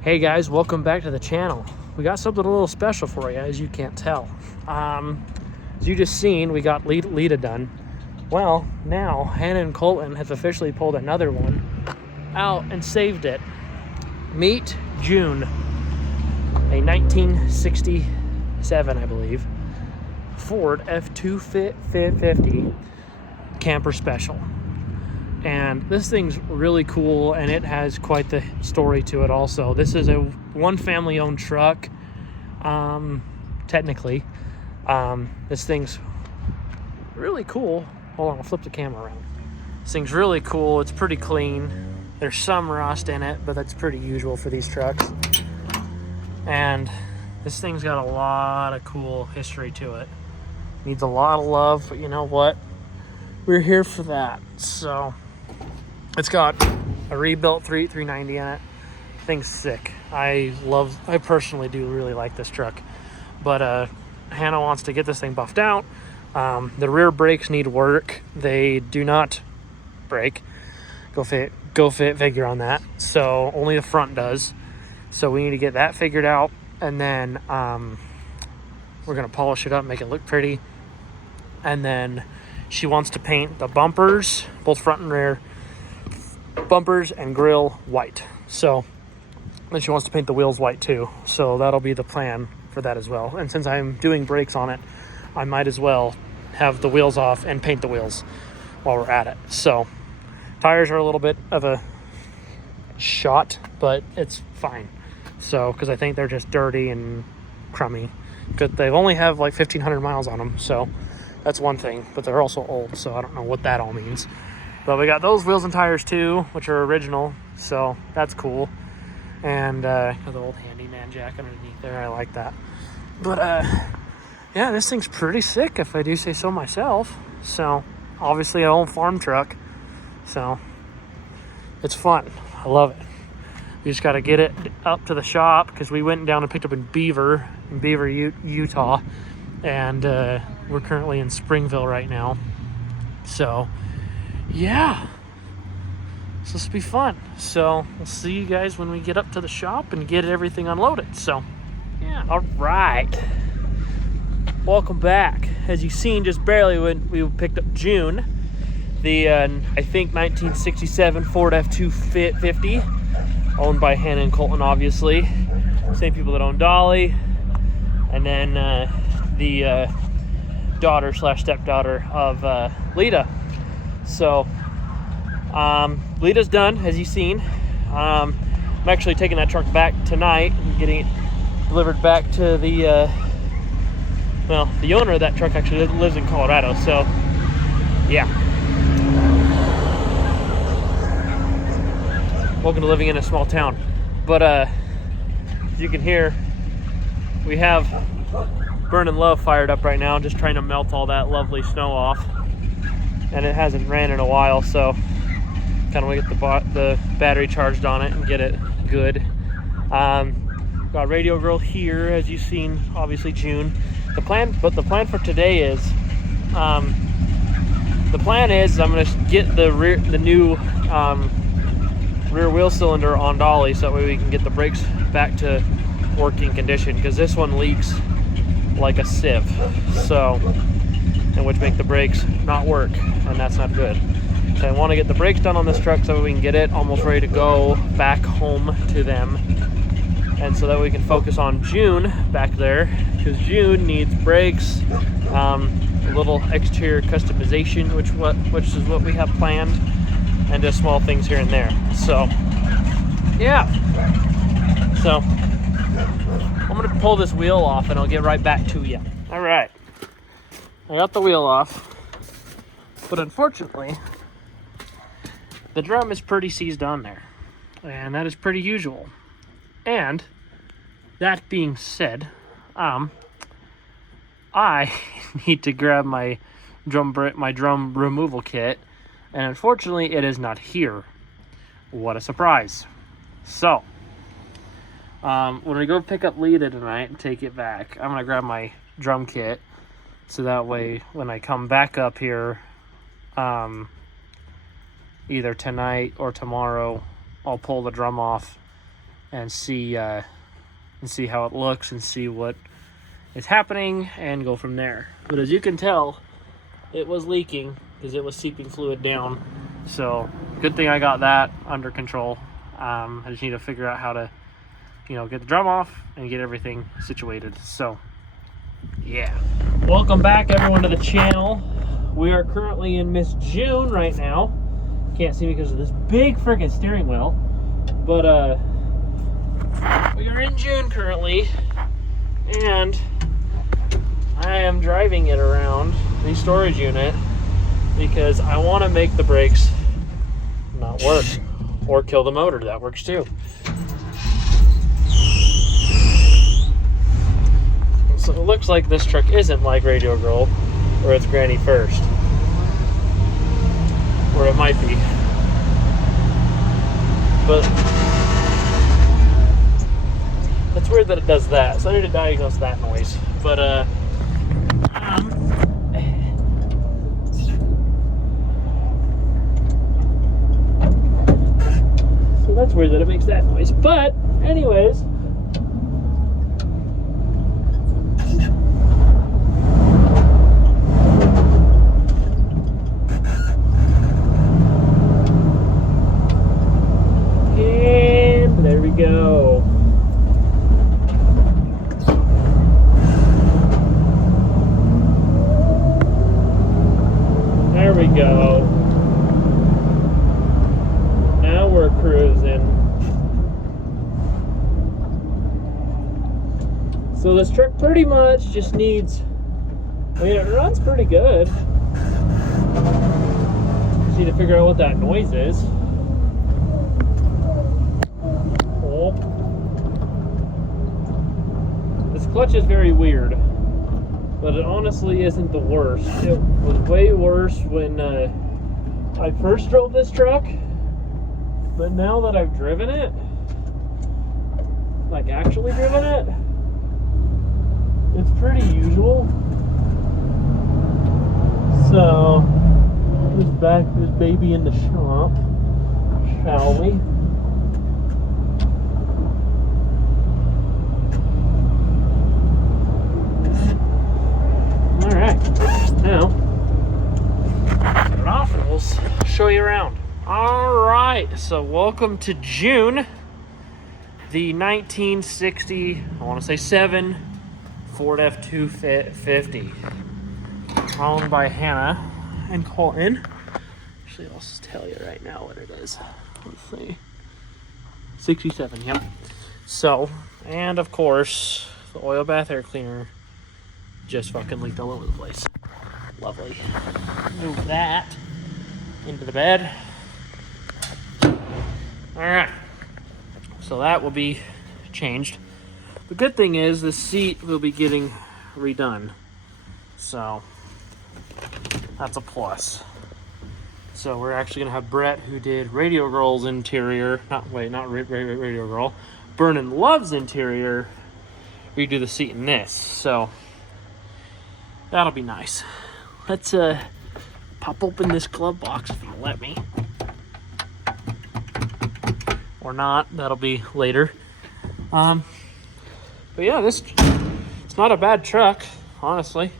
Hey guys, welcome back to the channel. We got something a little special for you, as you can't tell. As you just seen, we got Lita done. Well, now Hannah and Colton have officially pulled another one out and saved it. Meet June, a 1967, I believe, Ford F-250 camper special. And this thing's really cool, and it has quite the story to it also. This is a one family owned truck, technically. This thing's really cool. Hold on, I'll flip the camera around. This thing's really cool. It's pretty clean. There's some rust in it, but that's pretty usual for these trucks. And this thing's got a lot of cool history to it. Needs a lot of love, but you know what? We're here for that. So it's got a rebuilt 390 in it. Thing's sick. I personally do really like this truck. But Hannah wants to get this thing buffed out. The rear brakes need work. They do not brake. Go figure on that. So only the front does. So we need to get that figured out. And then we're going to polish it up, make it look pretty. And then she wants to paint the bumpers, both front and rear, bumpers and grill white. So then she wants to paint the wheels white too. So that'll be the plan for that as well. And since I'm doing brakes on it, I might as well have the wheels off and paint the wheels while we're at it. So tires are a little bit of a shot, but it's fine. So, because I think they're just dirty and crummy. Because they only have like 1,500 miles on them. So that's one thing, but they're also old, so I don't know what that all means. But we got those wheels and tires too, which are original, so that's cool. And got the old handyman jack underneath there. I like that. But yeah, this thing's pretty sick, if I do say so myself. So obviously an old farm truck, so it's fun. I love it. We just got to get it up to the shop because we went down and picked up in Beaver, Utah. And we're currently in Springville right now. So, yeah. So this will be fun. So, we'll see you guys when we get up to the shop and get everything unloaded. So, yeah. All right. Welcome back. As you've seen just barely when we picked up June, the, I think, 1967 Ford F-250, owned by Hannah and Colton, obviously. Same people that own Dolly. And then the daughter / stepdaughter of Lita. So Lita's done, as you've seen. I'm actually taking that truck back tonight and getting it delivered back to the the owner of that truck actually lives in Colorado. So yeah, welcome to living in a small town. But as you can hear, we have Burning Love fired up right now, just trying to melt all that lovely snow off. And it hasn't ran in a while, so kind of want to get the battery charged on it and get it good. Got Radio Girl here, as you've seen, obviously June. The plan for today is, I'm gonna get the new rear wheel cylinder on Dolly, so that way we can get the brakes back to working condition, because this one leaks like a sieve, so, and which make the brakes not work, and that's not good. So I want to get the brakes done on this truck so we can get it almost ready to go back home to them, and so that we can focus on June back there, because June needs brakes, a little exterior customization, which is what we have planned, and just small things here and there. So yeah, so I'm going to pull this wheel off and I'll get right back to you. All right. I got the wheel off, but unfortunately, the drum is pretty seized on there, and that is pretty usual. And that being said, I need to grab my drum removal kit, and unfortunately, it is not here. What a surprise. So when we go pick up Lita tonight and take it back, I'm going to grab my drum kit, so that way when I come back up here, either tonight or tomorrow, I'll pull the drum off and see how it looks and see what is happening and go from there. But as you can tell, it was leaking because it was seeping fluid down. So good thing I got that under control. I just need to figure out how to, get the drum off and get everything situated. So yeah, welcome back everyone to the channel. We are currently in Miss June right now. Can't see me because of this big freaking steering wheel, but we are in June currently, and I am driving it around the storage unit because I want to make the brakes not work or kill the motor. That works too. So it looks like this truck isn't like Radio Girl, where it's Granny first, or it might be, but it's weird that it does that. So I need to diagnose that noise. But so that's weird that it makes that noise. But anyways. And there we go. There we go. Now we're cruising. So this truck pretty much just needs, it runs pretty good. Just need to figure out what that noise is. Oh. This clutch is very weird, but it honestly isn't the worst. It was way worse when I first drove this truck, but now that I've driven it, like actually driven it, it's pretty usual. So let's back this baby in the shop, shall we? All right, now get it off and we'll show you around. All right, so welcome to June, the 1960, I want to say 7 Ford F-250, owned by Hannah and Colton. Actually, I'll just tell you right now what it is. Let's see, 67. Yep. So, and of course, the oil bath air cleaner just fucking leaked all over the place. Lovely. Move that into the bed. All right. So that will be changed. The good thing is the seat will be getting redone. So that's a plus. So we're actually gonna have Brett, who did Radio Girl's interior, not Radio Girl, Burnin' Love's interior, redo the seat in this. So that'll be nice. Let's pop open this glove box if you'll let me. Or not, that'll be later. But yeah, it's not a bad truck, honestly.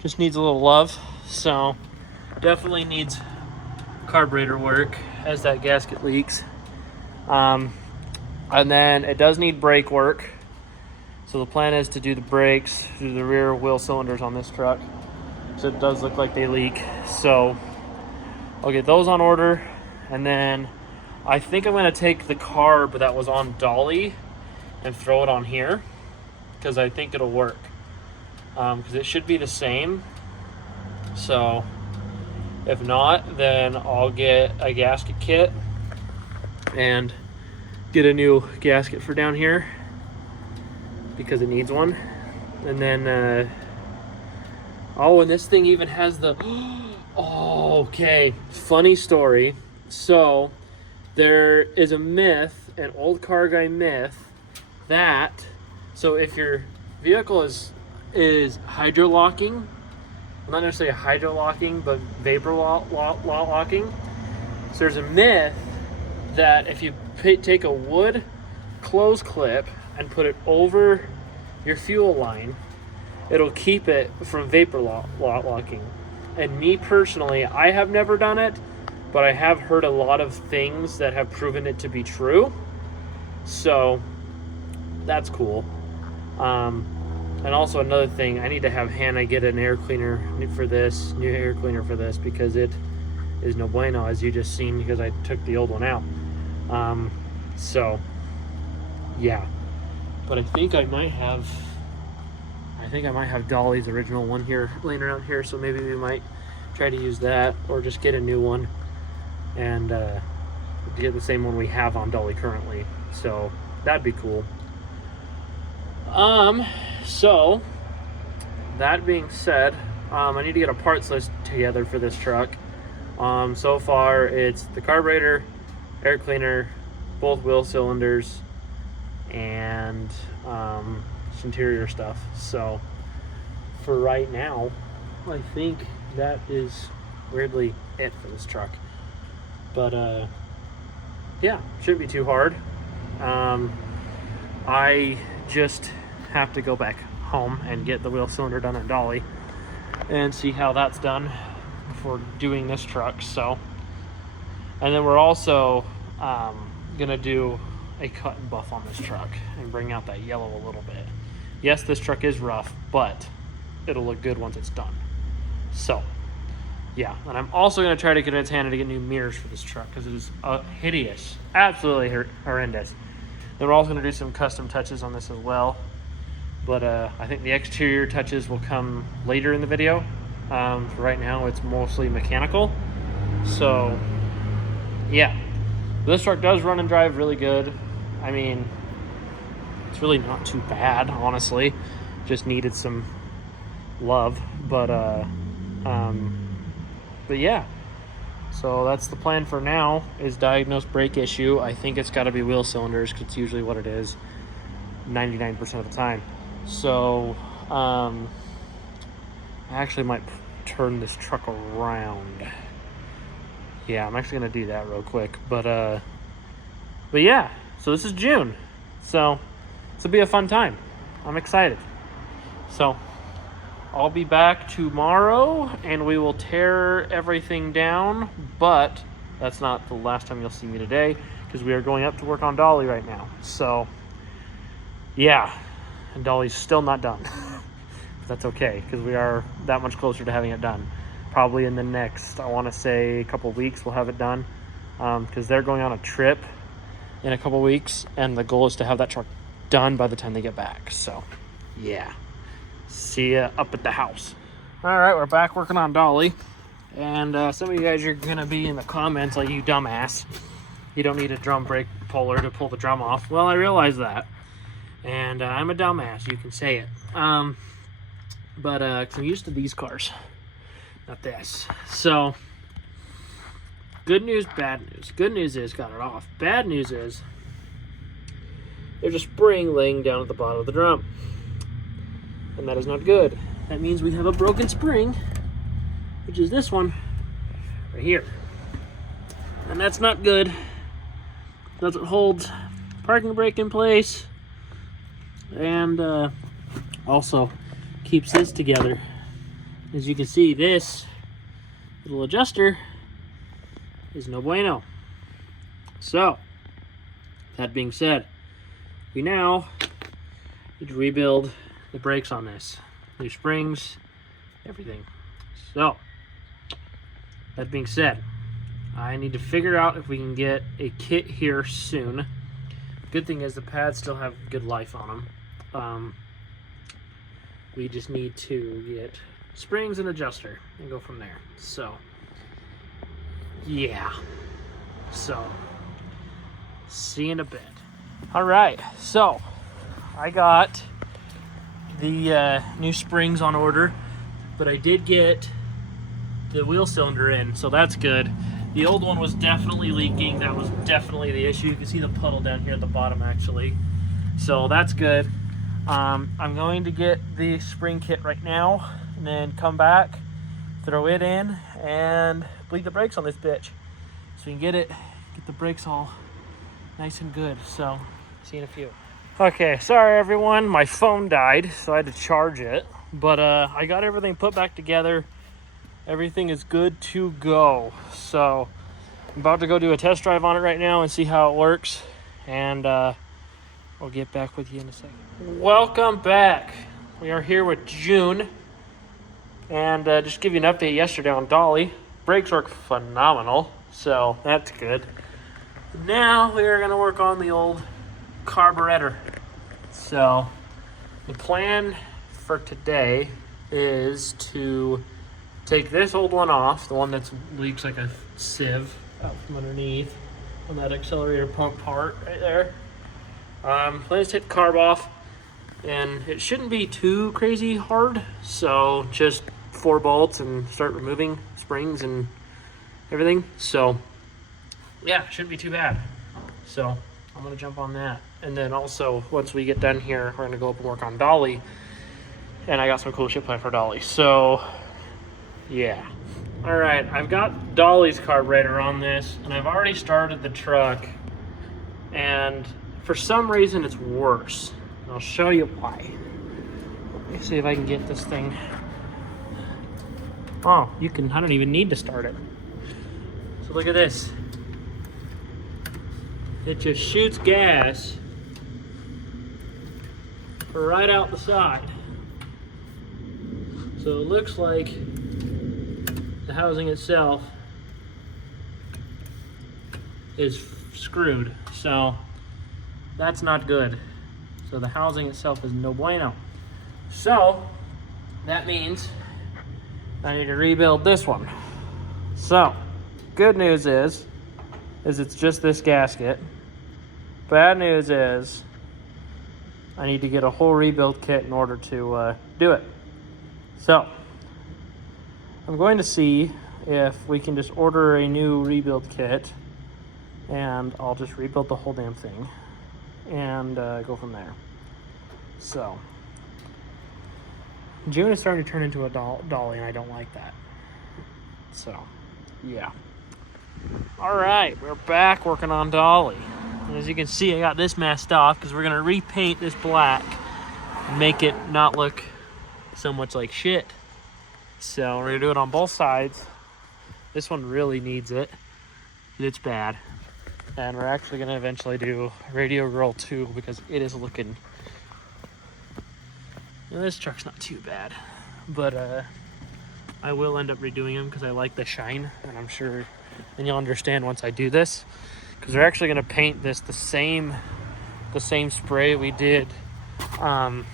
Just needs a little love. So definitely needs carburetor work as that gasket leaks. And then it does need brake work. So the plan is to do the brakes, do the rear wheel cylinders on this truck. So it does look like they leak. So I'll get those on order. And then I think I'm gonna take the carb that was on dolly and throw it on here, because I think it'll work. Because it should be the same. So if not, then I'll get a gasket kit and get a new gasket for down here, because it needs one. And then oh, and this thing even has the oh, okay, funny story. So there is a myth, an old car guy myth, that so if your vehicle is hydrolocking, not necessarily hydrolocking, but vapor locking, so there's a myth that if you take a wood close clip and put it over your fuel line, it'll keep it from vapor locking. And me personally, I have never done it, but I have heard a lot of things that have proven it to be true. So that's cool. And also another thing, I need to have Hannah get an air cleaner for this, new air cleaner for this, because it is no bueno, as you just seen, because I took the old one out. So yeah, but I think I might have Dolly's original one here laying around here, so maybe we might try to use that, or just get a new one and get the same one we have on Dolly currently. So that'd be cool. So that being said, I need to get a parts list together for this truck. So far it's the carburetor, air cleaner, both wheel cylinders, and interior stuff. So for right now, I think that is weirdly it for this truck. But yeah, shouldn't be too hard. I just have to go back home and get the wheel cylinder done on Dolly and see how that's done before doing this truck. So, and then we're also gonna do a cut and buff on this truck and bring out that yellow a little bit. Yes, this truck is rough, but it'll look good once it's done. So yeah, and I'm also gonna try to convince Hannah to get new mirrors for this truck, because it is hideous, absolutely horrendous. Then we're also gonna do some custom touches on this as well. But I think the exterior touches will come later in the video. For right now, it's mostly mechanical. So yeah, this truck does run and drive really good. I mean, it's really not too bad, honestly. Just needed some love, but yeah. So that's the plan for now, is diagnose brake issue. I think it's got to be wheel cylinders, because it's usually what it is 99% of the time. So I actually might turn this truck around. Yeah, I'm actually gonna do that real quick. But yeah, so this is June, so this will be a fun time. I'm excited. So I'll be back tomorrow and we will tear everything down, but that's not the last time you'll see me today, because we are going up to work on Dolly right now. So yeah, and Dolly's still not done. That's okay, because we are that much closer to having it done. Probably in the next, I want to say, a couple weeks we'll have it done, because they're going on a trip in a couple weeks, and the goal is to have that truck done by the time they get back. So yeah, see ya up at the house. All right, we're back working on Dolly, and some of you guys are gonna be in the comments like, you dumbass, you don't need a drum brake puller to pull the drum off. Well, I realize that, and I'm a dumbass, you can say it. But 'cause I'm used to these cars, not this. So good news, bad news. Good news is got it off. Bad news is there's a spring laying down at the bottom of the drum, and that is not good. That means we have a broken spring, which is this one right here, and that's not good. Doesn't hold parking brake in place, and also keeps this together. As you can see, this little adjuster is no bueno. So that being said, we now need to rebuild the brakes on this. New springs, everything. So that being said, I need to figure out if we can get a kit here soon. Good thing is the pads still have good life on them. We just need to get springs and adjuster and go from there. So yeah, so see you in a bit. All right, so I got the new springs on order, but I did get the wheel cylinder in, so that's good. The old one was definitely leaking. That was definitely the issue. You can see the puddle down here at the bottom actually, so that's good. I'm going to get the spring kit right now and then come back, throw it in, and bleed the brakes on this bitch so we can get the brakes all nice and good. So See you in a few. Okay, sorry everyone, my phone died, so I had to charge it. But I got everything put back together. Everything is good to go. So I'm about to go do a test drive on it right now and see how it works. And I'll get back with you in a second. Welcome back. We are here with June. And just give you an update yesterday on Dolly. Brakes work phenomenal, so that's good. Now we are going to work on the old carburetor. So the plan for today is to take this old one off, the one that leaks like a sieve out from underneath on that accelerator pump part right there. Let's take the carb off, and it shouldn't be too crazy hard, so just 4 bolts and start removing springs and everything. So yeah, shouldn't be too bad. So I'm gonna jump on that, and then also once we get done here, we're gonna go up and work on Dolly, and I got some cool shit planned for Dolly. So yeah. All right, I've got Dolly's carburetor on this, and I've already started the truck, and for some reason it's worse. I'll show you why. Let me see if I can get this thing. Oh, I don't even need to start it. So look at this. It just shoots gas right out the side. So it looks like the housing itself is screwed. So that's not good. So the housing itself is no bueno. So that means I need to rebuild this one. So good news is it's just this gasket. Bad news is I need to get a whole rebuild kit in order to do it. So I'm going to see if we can just order a new rebuild kit, and I'll just rebuild the whole damn thing and go from there. So June is starting to turn into a dolly, and I don't like that. So yeah. All right, we're back working on Dolly. And as you can see, I got this masked off because we're gonna repaint this black and make it not look so much like shit. So we're gonna do it on both sides. This one really needs it. It's bad. And we're actually gonna eventually do Radio Girl 2 because it is looking... this truck's not too bad. But I will end up redoing them because I like the shine, and I'm sure, and you'll understand once I do this, because we're actually going to paint this the same spray we did Vernon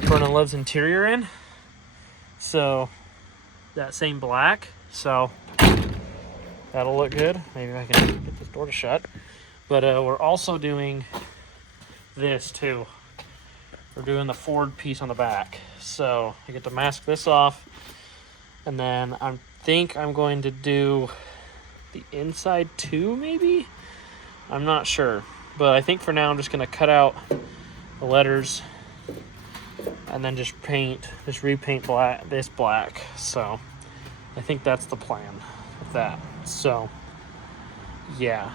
Love's interior in. So that same black. So that'll look good. Maybe I can get this door to shut. But we're also doing this too. We're doing the Ford piece on the back. So I get to mask this off, and then I think I'm going to do the inside too, maybe? I'm not sure. But I think for now I'm just going to cut out the letters and then just repaint this black. So I think that's the plan with that. So yeah.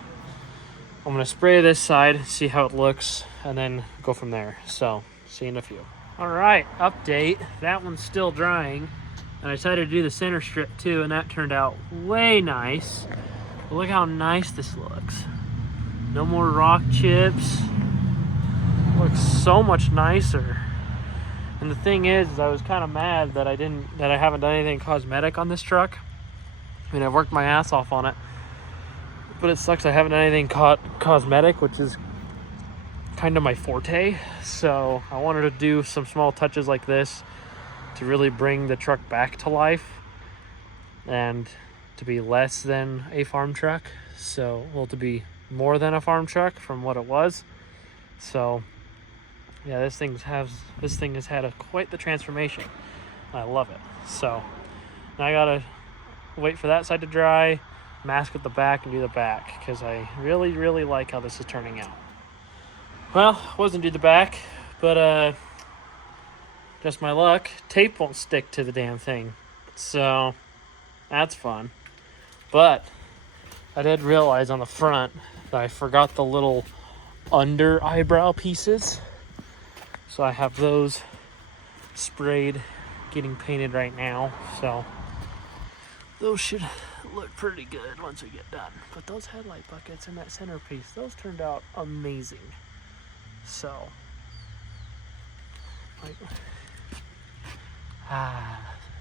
I'm going to spray this side, see how it looks, and then go from there. So see you in a few. All right, update. That one's still drying, and I decided to do the center strip too, and that turned out way nice. But look how nice this looks. No more rock chips. Looks so much nicer. And the thing is I was kind of mad that I haven't done anything cosmetic on this truck. I mean, I've worked my ass off on it, but it sucks I haven't done anything cosmetic, which is kind of my forte. So I wanted to do some small touches like this to really bring the truck back to life and to be less than a farm truck. So, well, to be more than a farm truck from what it was. So yeah, this thing has had quite the transformation. I love it. So now I gotta wait for that side to dry, mask at the back, and do the back, because I really, really like how this is turning out. Well, wasn't do the back, but just my luck, tape won't stick to the damn thing. So that's fun. But I did realize on the front that I forgot the little under eyebrow pieces. So I have those sprayed, getting painted right now. So those should look pretty good once we get done. But those headlight buckets and that centerpiece, those turned out amazing. So, like,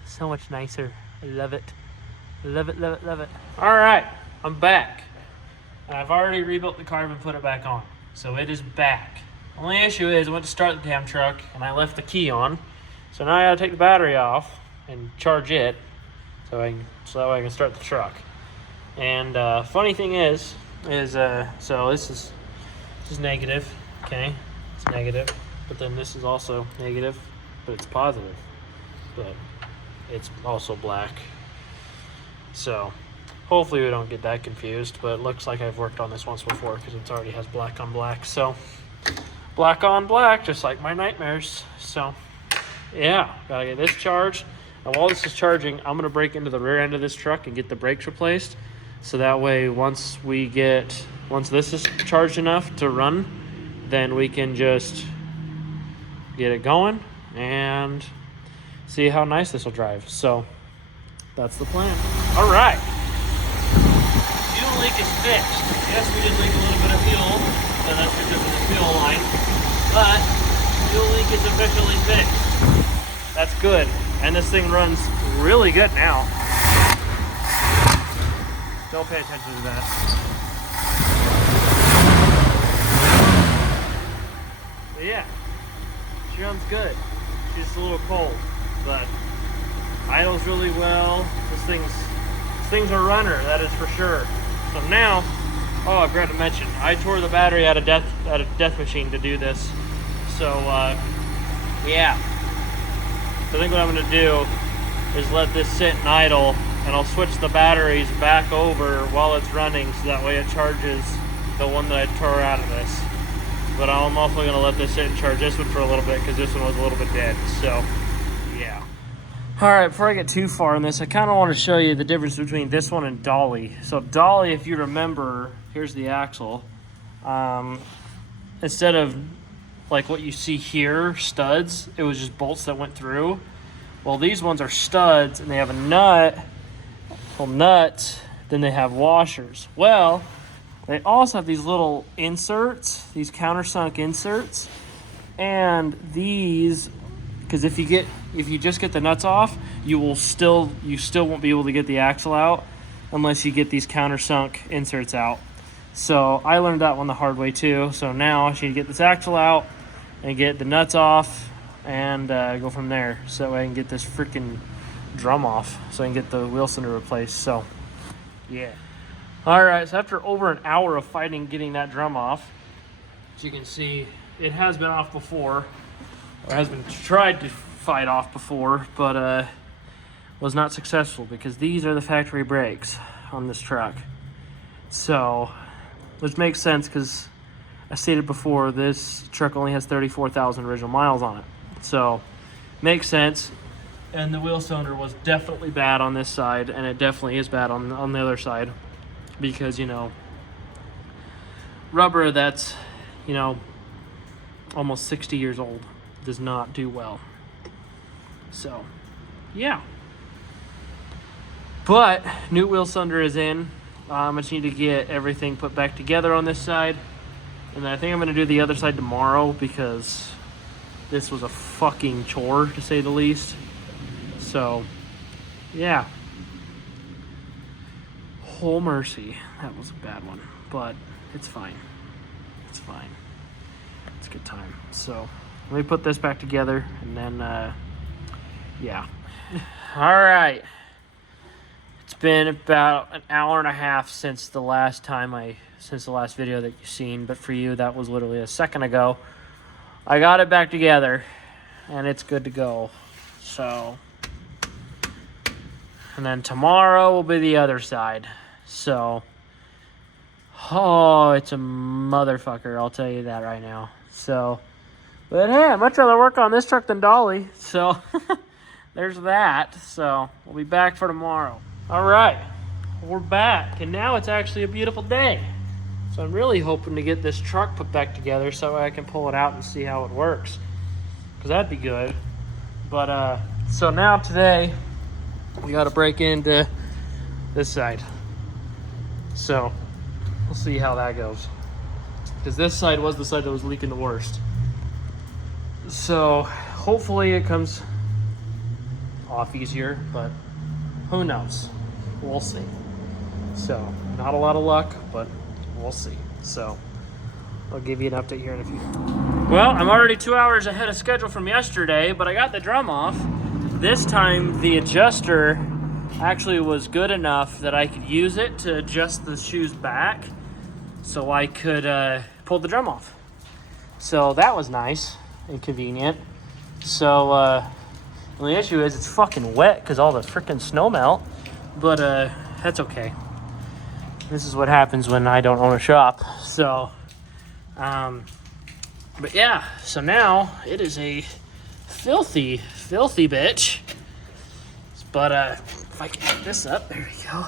so much nicer. I love it. Love it, love it, love it. All right, I'm back. I've already rebuilt the carb and put it back on. So it is back. Only issue is I went to start the damn truck and I left the key on. So now I gotta take the battery off and charge it so that way I can start the truck. And funny thing is so this is negative, okay? It's negative, but then this is also negative, but it's positive. But it's also black. So hopefully we don't get that confused, but it looks like I've worked on this once before because it already has black on black. So black on black, just like my nightmares. So yeah, gotta get this charged. And while this is charging, I'm gonna break into the rear end of this truck and get the brakes replaced. So that way, once this is charged enough to run, then we can just get it going and see how nice this will drive. So that's the plan. All right. Fuel leak is fixed. Yes, we did leak a little bit of fuel, so that's because of the fuel line. But fuel leak is officially fixed. That's good. And this thing runs really good now. Don't pay attention to that. But yeah, she runs good. She's just a little cold, but idles really well. This thing's a runner, that is for sure. So now, oh, I forgot to mention, I tore the battery out of Death Machine to do this. So yeah. So I think what I'm going to do is let this sit and idle, and I'll switch the batteries back over while it's running so that way it charges the one that I tore out of this. But I'm also going to let this sit and charge this one for a little bit because this one was a little bit dead. So yeah. Alright, before I get too far in this, I kind of want to show you the difference between this one and Dolly. So Dolly, if you remember, here's the axle. Instead of like what you see here, studs, it was just bolts that went through. Well, these ones are studs and they have a nut, nuts, then they have washers. Well, they also have these little inserts, these countersunk inserts, and these, because if you just get the nuts off, you still won't be able to get the axle out unless you get these countersunk inserts out. So I learned that one the hard way too. So now I should get this axle out and get the nuts off and go from there. So that way I can get this freaking drum off so I can get the wheel cylinder replaced. So yeah. All right, so after over an hour of fighting getting that drum off, as you can see, it has been off before, or has been tried to fight off before, but was not successful because these are the factory brakes on this truck. So, which makes sense because I stated before, this truck only has 34,000 original miles on it. So, makes sense. And the wheel cylinder was definitely bad on this side, and it definitely is bad on the other side. Because, rubber that's, almost 60 years old does not do well. So, yeah. But, new wheel cylinder is in. I just need to get everything put back together on this side. And then I think I'm going to do the other side tomorrow because this was a fucking chore, to say the least. So, yeah. Whole mercy. That was a bad one. But it's fine. It's fine. It's a good time. So, let me put this back together and then, yeah. Alright. It's been about an hour and a half since the last video that you've seen, but for you that was literally a second ago. I got it back together and it's good to go. So, and then tomorrow will be the other side. So, oh, it's a motherfucker, I'll tell you that right now. So, but hey, I'd much rather work on this truck than Dolly. So, there's that. So, we'll be back for tomorrow. All right, we're back, and now it's actually a beautiful day. So I'm really hoping to get this truck put back together so I can pull it out and see how it works, because that'd be good. But so now today we got to break into this side, so we'll see how that goes, because this side was the side that was leaking the worst. So hopefully it comes off easier, but who knows, we'll see. So not a lot of luck, but we'll see. So I'll give you an update here in a few. Well, I'm already 2 hours ahead of schedule from yesterday, but I got the drum off. This time the adjuster actually was good enough that I could use it to adjust the shoes back so I could pull the drum off. So that was nice and convenient. So the issue is it's fucking wet because all the freaking snow melt, but that's okay. This is what happens when I don't own a shop. So but yeah, so now it is a filthy bitch. But if I can get this up, there we go.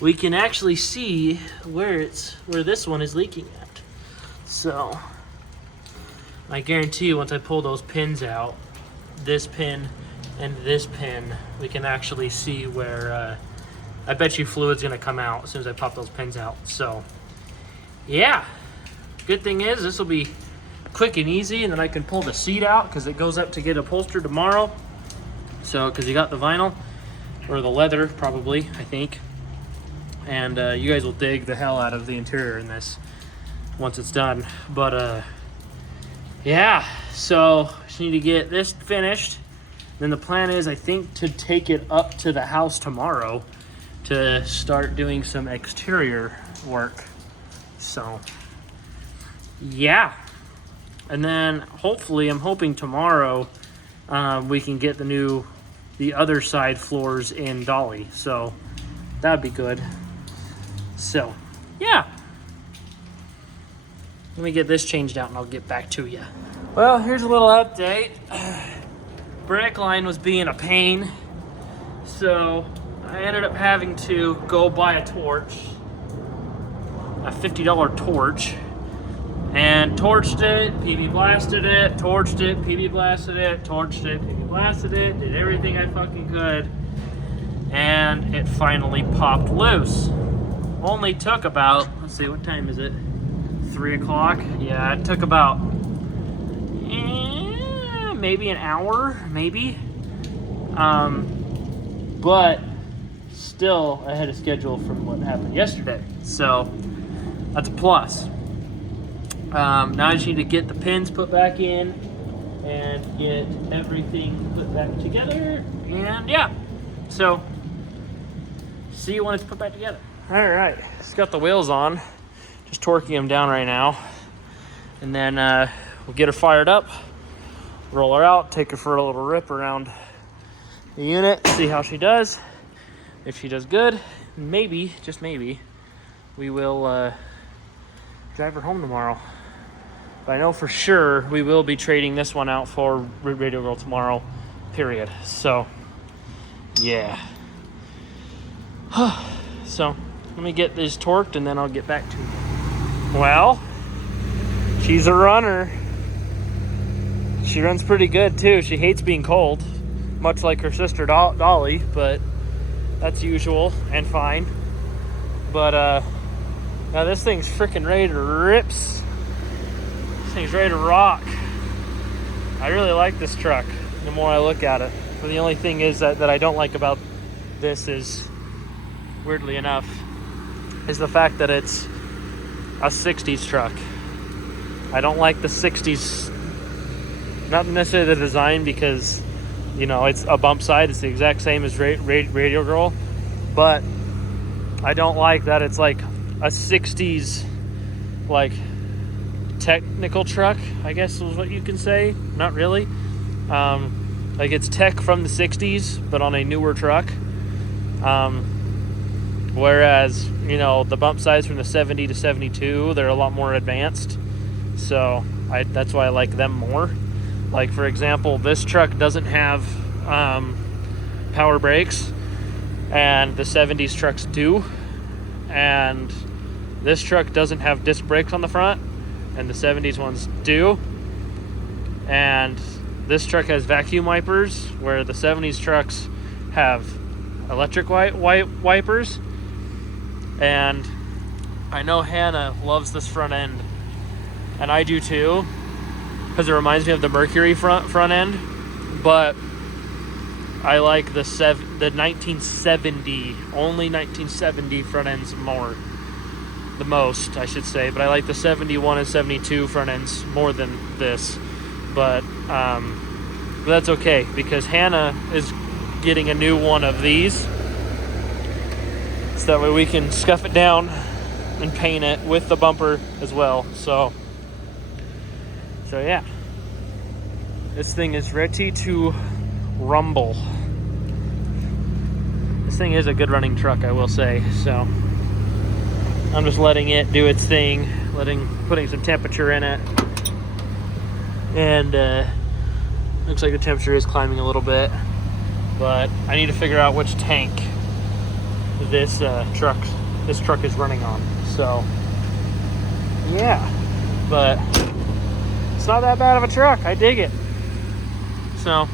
We can actually see where this one is leaking at. So I guarantee you, once I pull those pins out, this pin and this pin, we can actually see where I bet you fluid's gonna come out as soon as I pop those pins out. So yeah, good thing is this will be quick and easy, and then I can pull the seat out because it goes up to get upholstered tomorrow. So because you got the vinyl or the leather probably, I think, and you guys will dig the hell out of the interior in this once it's done. But yeah, so just need to get this finished. Then the plan is, I think, to take it up to the house tomorrow to start doing some exterior work. So yeah, and then hopefully, I'm hoping tomorrow we can get the other side floors in Dolly. So that'd be good. So yeah, let me get this changed out and I'll get back to you. Well, here's a little update. Brake line was being a pain, so I ended up having to go buy a torch, a $50 torch, and torched it, PB blasted it, torched it, PB blasted it, torched it, PB blasted it, did everything I fucking could, and it finally popped loose. Only took about, let's see, what time is it? 3 o'clock? Yeah, it took about maybe an hour, maybe. But still ahead of schedule from what happened yesterday. So that's a plus. Now I just need to get the pins put back in and get everything put back together. And yeah, so see you when it's put back together. All right, just got the wheels on. Just torquing them down right now. And then we'll get her fired up, roll her out, take her for a little rip around the unit, see how she does. If she does good, maybe, just maybe, we will drive her home tomorrow. But I know for sure we will be trading this one out for Radio Girl tomorrow, period. So, yeah. So, let me get this torqued and then I'll get back to you. Well, she's a runner. She runs pretty good too. She hates being cold, much like her sister Dolly, but that's usual and fine. But now this thing's freaking ready to rips. This thing's ready to rock. I really like this truck the more I look at it. But the only thing is that I don't like about this is, weirdly enough, is the fact that it's a 60s truck. I don't like the 60s, not necessarily the design, because, you know, it's a bump side. It's the exact same as Radio Girl. But I don't like that it's like a 60s, like, technical truck, I guess is what you can say. Not really. Like, it's tech from the 60s, but on a newer truck. Whereas, you know, the bump sides from the 70 to 72, they're a lot more advanced. So that's why I like them more. Like, for example, this truck doesn't have power brakes, and the 70s trucks do. And This truck doesn't have disc brakes on the front, and the 70s ones do. And this truck has vacuum wipers, where the 70s trucks have electric wipers. And I know Hannah loves this front end, and I do too, because it reminds me of the Mercury front end. But I like the 1970, only 1970 front ends the most, I should say. But I like the 71 and 72 front ends more than this. But that's okay, because Hannah is getting a new one of these, so that way we can scuff it down and paint it with the bumper as well. So yeah, this thing is ready to rumble. This thing is a good running truck, I will say. So I'm just letting it do its thing, putting some temperature in it, and looks like the temperature is climbing a little bit, but I need to figure out which tank this truck is running on. So yeah, but it's not that bad of a truck. I dig it. So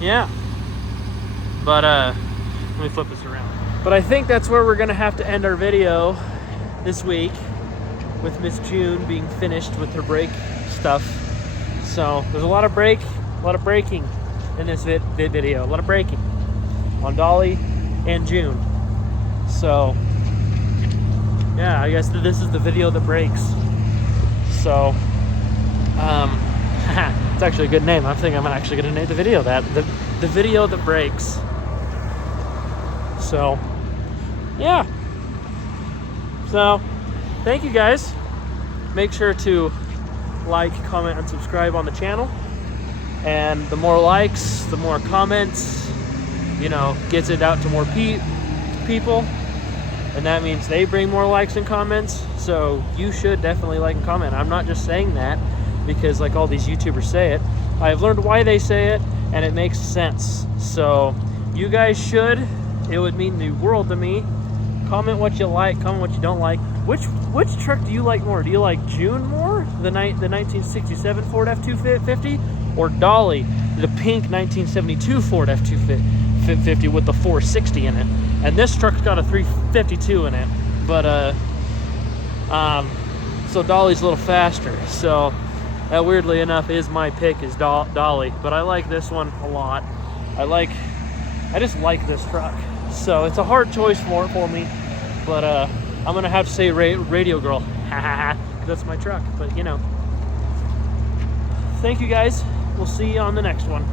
yeah, but let me flip this around. But I think that's where we're gonna have to end our video this week, with Miss June being finished with her brake stuff. So there's a lot of braking in this video, a lot of braking on Dolly and June. So yeah, I guess this is the video that breaks. So it's actually a good name. I think I'm actually gonna name the video that, the video that breaks. So yeah, so thank you guys. Make sure to like, comment, and subscribe on the channel. And the more likes, the more comments, gets it out to more people. And that means they bring more likes and comments. So you should definitely like and comment. I'm not just saying that because like all these YouTubers say it. I've learned why they say it, and it makes sense. So you guys should. It would mean the world to me. Comment what you like, comment what you don't like. Which truck do you like more? Do you like June more, the 1967 Ford F-250, or Dolly, the pink 1972 Ford F-250 with the 460 in it? And this truck's got a 352 in it, but so Dolly's a little faster. So that, weirdly enough, is my pick, is Dolly. But I like this one a lot. I just like this truck. So it's a hard choice for me, but I'm gonna have to say Radio Girl. That's my truck. But thank you guys. We'll see you on the next one.